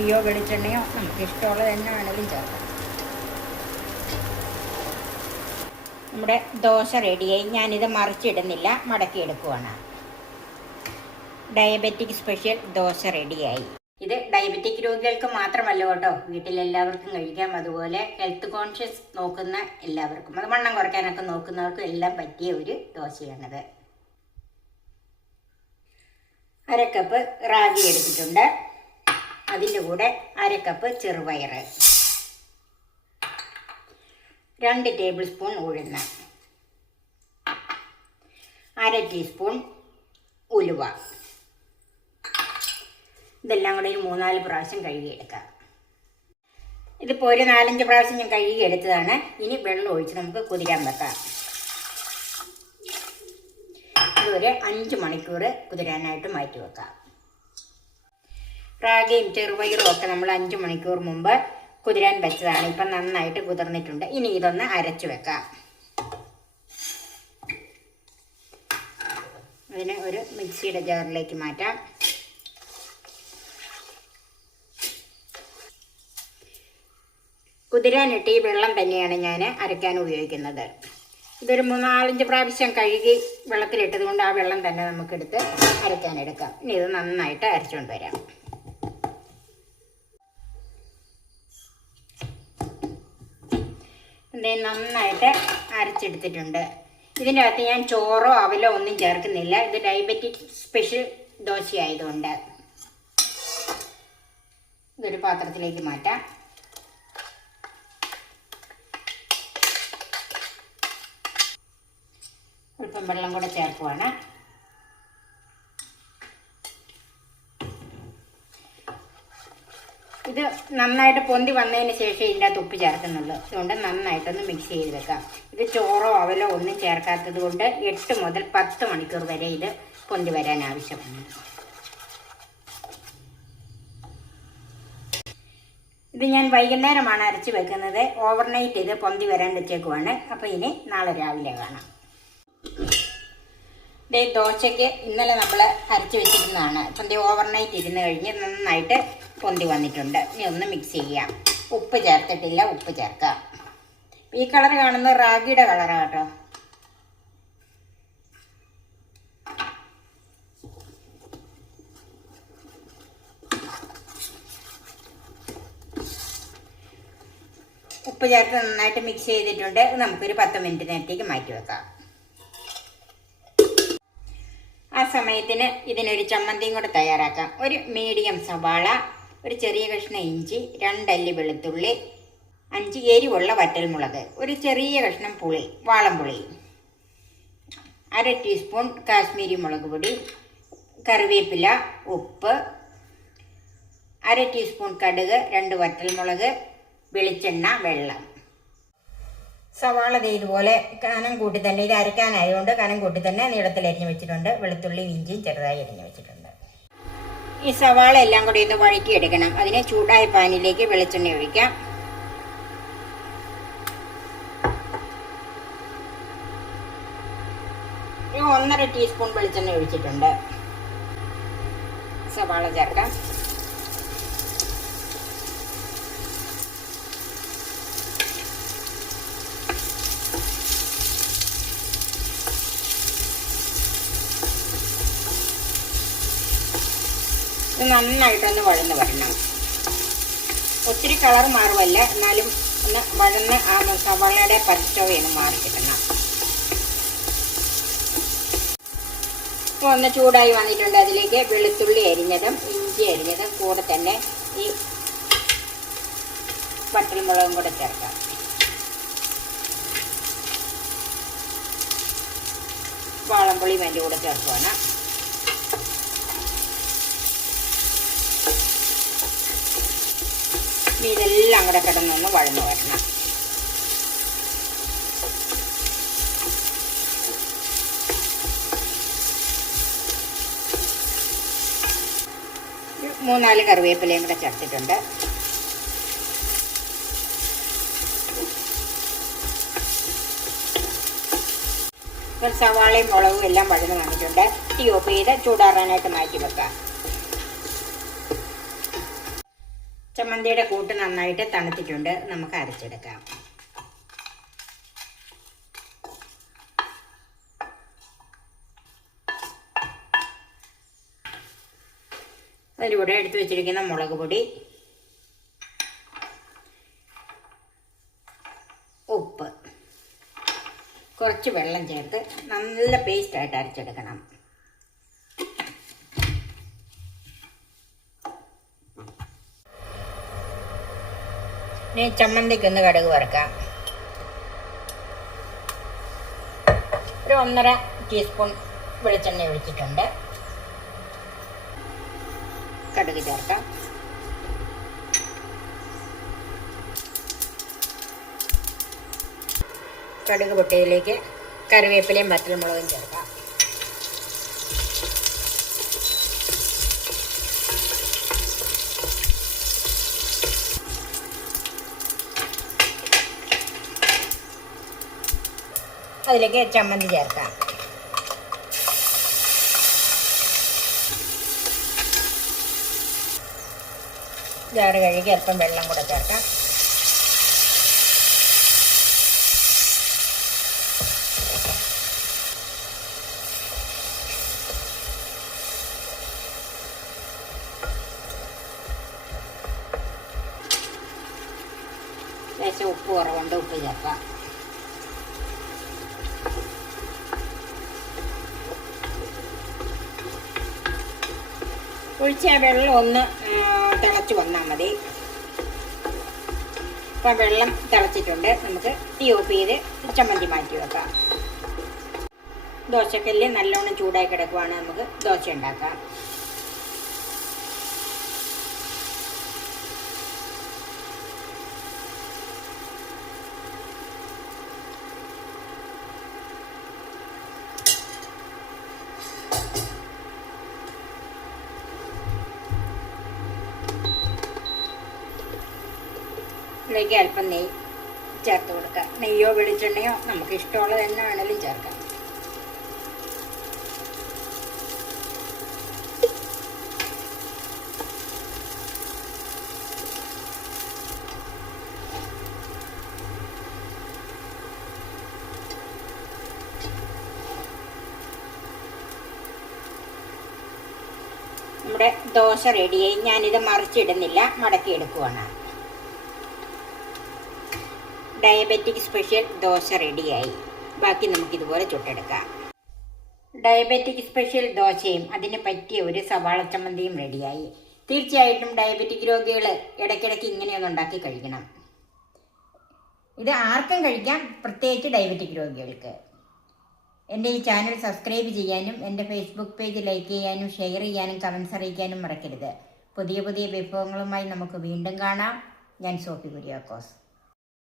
നെയ്യോ വെളിച്ചെണ്ണയോ നമുക്ക് ഇഷ്ടമുള്ളത് തന്നെ വേണമെങ്കിലും ചേർക്കാം. നമ്മുടെ ദോശ റെഡിയായി. ഞാനിത് മറിച്ചിടുന്നില്ല, മടക്കിയെടുക്കുവാണ്. ഡയബറ്റിക് സ്പെഷ്യൽ ദോശ റെഡിയായി. ഇത് ഡയബറ്റിക് രോഗികൾക്ക് മാത്രമല്ല കേട്ടോ, വീട്ടിലെല്ലാവർക്കും കഴിക്കാം. അതുപോലെ ഹെൽത്ത് കോൺഷ്യസ് നോക്കുന്ന എല്ലാവർക്കും, അത് വണ്ണം കുറയ്ക്കാനൊക്കെ നോക്കുന്നവർക്കും എല്ലാം പറ്റിയ ഒരു ദോശയാണിത്. 1/2 കപ്പ് റാഗി എടുത്തിട്ടുണ്ട്. അതിൻ്റെ കൂടെ 1/2 കപ്പ് ചെറുപയർ, 2 ടേബിൾ സ്പൂൺ ഉഴുന്ന്, 1/2 ടീസ്പൂൺ ഉലുവ. ഇതെല്ലാം കൂടെ ഒരു 3-4 പ്രാവശ്യം കഴുകിയെടുക്കാം. ഇതിപ്പോൾ ഒരു 4-5 പ്രാവശ്യം ഞാൻ കഴുകിയെടുത്തതാണ്. ഇനി വെള്ളം ഒഴിച്ച് നമുക്ക് കുതിരാൻ വെക്കാം. ഇതൊരു 5 മണിക്കൂർ കുതിരാനായിട്ട് മാറ്റി വെക്കാം. റാഗിയും ചെറുപയറും ഒക്കെ നമ്മൾ 5 മണിക്കൂർ മുമ്പ് കുതിരാൻ വെച്ചതാണ്. ഇപ്പം നന്നായിട്ട് കുതിർന്നിട്ടുണ്ട്. ഇനി ഇതൊന്ന് അരച്ചു വെക്കാം. അതിനെ ഒരു മിക്സിയുടെ ജാറിലേക്ക് മാറ്റാം. കുതിരാനിട്ട് ഈ വെള്ളം തന്നെയാണ് ഞാൻ അരയ്ക്കാൻ ഉപയോഗിക്കുന്നത്. ഇതൊരു 3-4 പ്രാവശ്യം കഴുകി വെള്ളത്തിലിട്ടത് കൊണ്ട് ആ വെള്ളം തന്നെ നമുക്കെടുത്ത് അരയ്ക്കാനെടുക്കാം. ഇനി ഇത് നന്നായിട്ട് അരച്ചുകൊണ്ട് വരാം. നന്നായിട്ട് അരച്ചെടുത്തിട്ടുണ്ട്. ഇതിൻ്റെ അകത്ത് ഞാൻ ചോറോ അവലോ ഒന്നും ചേർക്കുന്നില്ല. ഇത് ഡയബറ്റിക് സ്പെഷ്യൽ ദോശയായതുകൊണ്ട്. ഇതൊരു പാത്രത്തിലേക്ക് മാറ്റാം. അല്പം വെള്ളം കൂടെ ചേർക്കുവാണ്. ഇത് നന്നായിട്ട് പൊന്തി വന്നതിന് ശേഷം ഇതിൻ്റെ അകത്ത് ഉപ്പ് ചേർക്കുന്നുള്ളൂ. അതുകൊണ്ട് നന്നായിട്ടൊന്ന് മിക്സ് ചെയ്ത് വെക്കാം. ഇത് ചോറോ അവലോ ഒന്നും ചേർക്കാത്തത് കൊണ്ട് 8 മുതൽ 10 മണിക്കൂർ വരെ ഇത് പൊന്തി വരാൻ ആവശ്യമാണ്. ഇത് ഞാൻ വൈകുന്നേരമാണ് അരച്ച് വെക്കുന്നത്. ഓവർനൈറ്റ് ഇത് പൊന്തി വരാൻ വെച്ചേക്കുവാണ്. അപ്പോൾ ഇനി നാളെ രാവിലെ കാണാം. ദോശയ്ക്ക് ഇന്നലെ നമ്മൾ അരച്ച് വെച്ചിരുന്നതാണ്. അപ്പം ഓവർനൈറ്റ് ഇരുന്ന് കഴിഞ്ഞ് നന്നായിട്ട് പൊന്തി വന്നിട്ടുണ്ട്. ഇനി ഒന്ന് മിക്സ് ചെയ്യാം. ഉപ്പ് ചേർത്തിട്ടില്ല, ഉപ്പ് ചേർക്കാം. ഈ കളർ കാണുന്നത് റാഗിയുടെ കളറാണ് കേട്ടോ. ഉപ്പ് ചേർത്ത് നന്നായിട്ട് മിക്സ് ചെയ്തിട്ടുണ്ട്. നമുക്കൊരു 10 മിനിറ്റ് നേരത്തേക്ക് മാറ്റി വെക്കാം. ആ സമയത്തിന് ഇതിനൊരു ചമ്മന്തിയും കൂടെ തയ്യാറാക്കാം. ഒരു മീഡിയം സവാള, ഒരു ചെറിയ കഷ്ണം ഇഞ്ചി, 2 അല്ലി വെളുത്തുള്ളി, 5 എരിവുള്ള വറ്റൽമുളക്, ഒരു ചെറിയ കഷ്ണം പുളി, വാളംപുളി, 1/2 ടീസ്പൂൺ കാശ്മീരി മുളക് പൊടി, കറിവേപ്പില, ഉപ്പ്, 1/2 ടീസ്പൂൺ കടുക്, 2 വറ്റൽമുളക്, വെളിച്ചെണ്ണ, വെള്ളം. സവാള ഇതുപോലെ കനം കൂട്ടി തന്നെ, ഇത് അരയ്ക്കാനായതുകൊണ്ട് കനം കൂട്ടി തന്നെ നീളത്തിൽ അരിഞ്ഞ് വെച്ചിട്ടുണ്ട്. വെളുത്തുള്ളി ഇഞ്ചിയും ചെറുതായി അരിഞ്ഞ് വെച്ചിട്ടുണ്ട്. ഈ സവാള എല്ലാം കൂടി ഒന്ന് വഴറ്റിയെടുക്കണം. അതിനെ ചൂടായ പാനിലേക്ക് വെളിച്ചെണ്ണ ഒഴിക്കാം. ഒരു 1.5 ടീസ്പൂൺ വെളിച്ചെണ്ണ ഒഴിച്ചിട്ടുണ്ട്. സവാള ചേർക്കാം. ഇത് നന്നായിട്ടൊന്ന് വഴന്ന് വരണം. ഒത്തിരി കളർ മാറുമല്ല, എന്നാലും ഒന്ന് വഴന്ന് ആ സവാളയുടെ പച്ചച്ചോവയൊന്ന് മാറി കിട്ടണം. ഇപ്പോൾ ഒന്ന് ചൂടായി വന്നിട്ടുണ്ട്. അതിലേക്ക് വെളുത്തുള്ളി അരിഞ്ഞതും ഇഞ്ചി അരിഞ്ഞതും കൂടെ തന്നെ ഈ വറ്റൽമുളകും കൂടെ ചേർക്കാം. വാളംപുളിയും അതിൻ്റെ കൂടെ ചേർക്കുവാണ്. ഇതെല്ലാം കൂടെ കിടന്നൊന്ന് വഴന്ന് വരണം. 3-4 കറിവേപ്പിലയും കൂടെ ചേർത്തിട്ടുണ്ട്. സവാളയും മുളകും എല്ലാം വഴന്ന് വന്നിട്ടുണ്ട്. തീ ഓഫ് ചെയ്ത് ചൂടാറാനായിട്ട് മാറ്റി വെക്കാം. ചമ്മന്തിയുടെ കൂട്ട് നന്നായിട്ട് തണുത്തിട്ടുണ്ട്. നമുക്ക് അരച്ചെടുക്കാം. അതിലൂടെ എടുത്തു വെച്ചിരിക്കുന്ന മുളക് പൊടി, ഉപ്പ്, കുറച്ച് വെള്ളം ചേർത്ത് നല്ല പേസ്റ്റായിട്ട് അരച്ചെടുക്കണം. ഇനി ചമ്മന്തിക്കൊന്ന് കടുക് വറുക്കാം. ഒരു 1.5 ടീസ്പൂൺ വെളിച്ചെണ്ണ ഒഴിച്ചിട്ടുണ്ട്. കടുക് ചേർക്കാം. കടുക് പൊട്ടിയതിലേക്ക് കറിവേപ്പിലയും വറ്റൽമുളകും ചേർക്കാം. അതിലേക്ക് ചമ്മന്തി ചേർക്കാം. ജാറ് കഴുകി അല്പം വെള്ളം കൂടെ ചേർക്കാം. ലേശം ഉപ്പ് കുറവുണ്ട്, ഉപ്പ് ചേർക്കാം. ഒഴിച്ച വെള്ളം ഒന്ന് തിളച്ച് വന്നാൽ മതി. അപ്പം വെള്ളം തിളച്ചിട്ടുണ്ട്. നമുക്ക് തീ ഓഫ് ചെയ്ത് ചമ്മന്തി മാറ്റി വെക്കാം. ദോശക്കല്ല് നല്ലോണം ചൂടായി കിടക്കുവാണ്. നമുക്ക് ദോശ ഉണ്ടാക്കാം. ഇതിലേക്ക് അല്പം നെയ്യ് ചേർത്ത് കൊടുക്കുക. നെയ്യോ വെളിച്ചെണ്ണയോ നമുക്ക് ഇഷ്ടമുള്ളത് തന്നെ വേണമെങ്കിലും ചേർക്കാം. നമ്മുടെ ദോശ റെഡിയായി. ഞാനിത് മറിച്ചിടുന്നില്ല, മടക്കിയെടുക്കുവാണ്. ഡയബറ്റിക് സ്പെഷ്യൽ ദോശ റെഡിയായി. ബാക്കി നമുക്കിതുപോലെ ചുട്ടെടുക്കാം. ഡയബറ്റിക് സ്പെഷ്യൽ ദോശയും അതിന് പറ്റിയ ഒരു സവാള ചമ്മന്തിയും റെഡിയായി. തീർച്ചയായിട്ടും ഡയബറ്റിക് രോഗികൾ ഇടയ്ക്കിടയ്ക്ക് ഇങ്ങനെയൊന്ന് ഉണ്ടാക്കി കഴിക്കണം. ഇത് ആർക്കും കഴിക്കാം, പ്രത്യേകിച്ച് ഡയബറ്റിക് രോഗികൾക്ക്. എൻ്റെ ഈ ചാനൽ സബ്സ്ക്രൈബ് ചെയ്യാനും എൻ്റെ ഫേസ്ബുക്ക് പേജ് ലൈക്ക് ചെയ്യാനും ഷെയർ ചെയ്യാനും കമൻസ് അറിയിക്കാനും മറക്കരുത്. പുതിയ പുതിയ വിഭവങ്ങളുമായി നമുക്ക് വീണ്ടും കാണാം. ഞാൻ സോഫി കുര്യാക്കോസ്.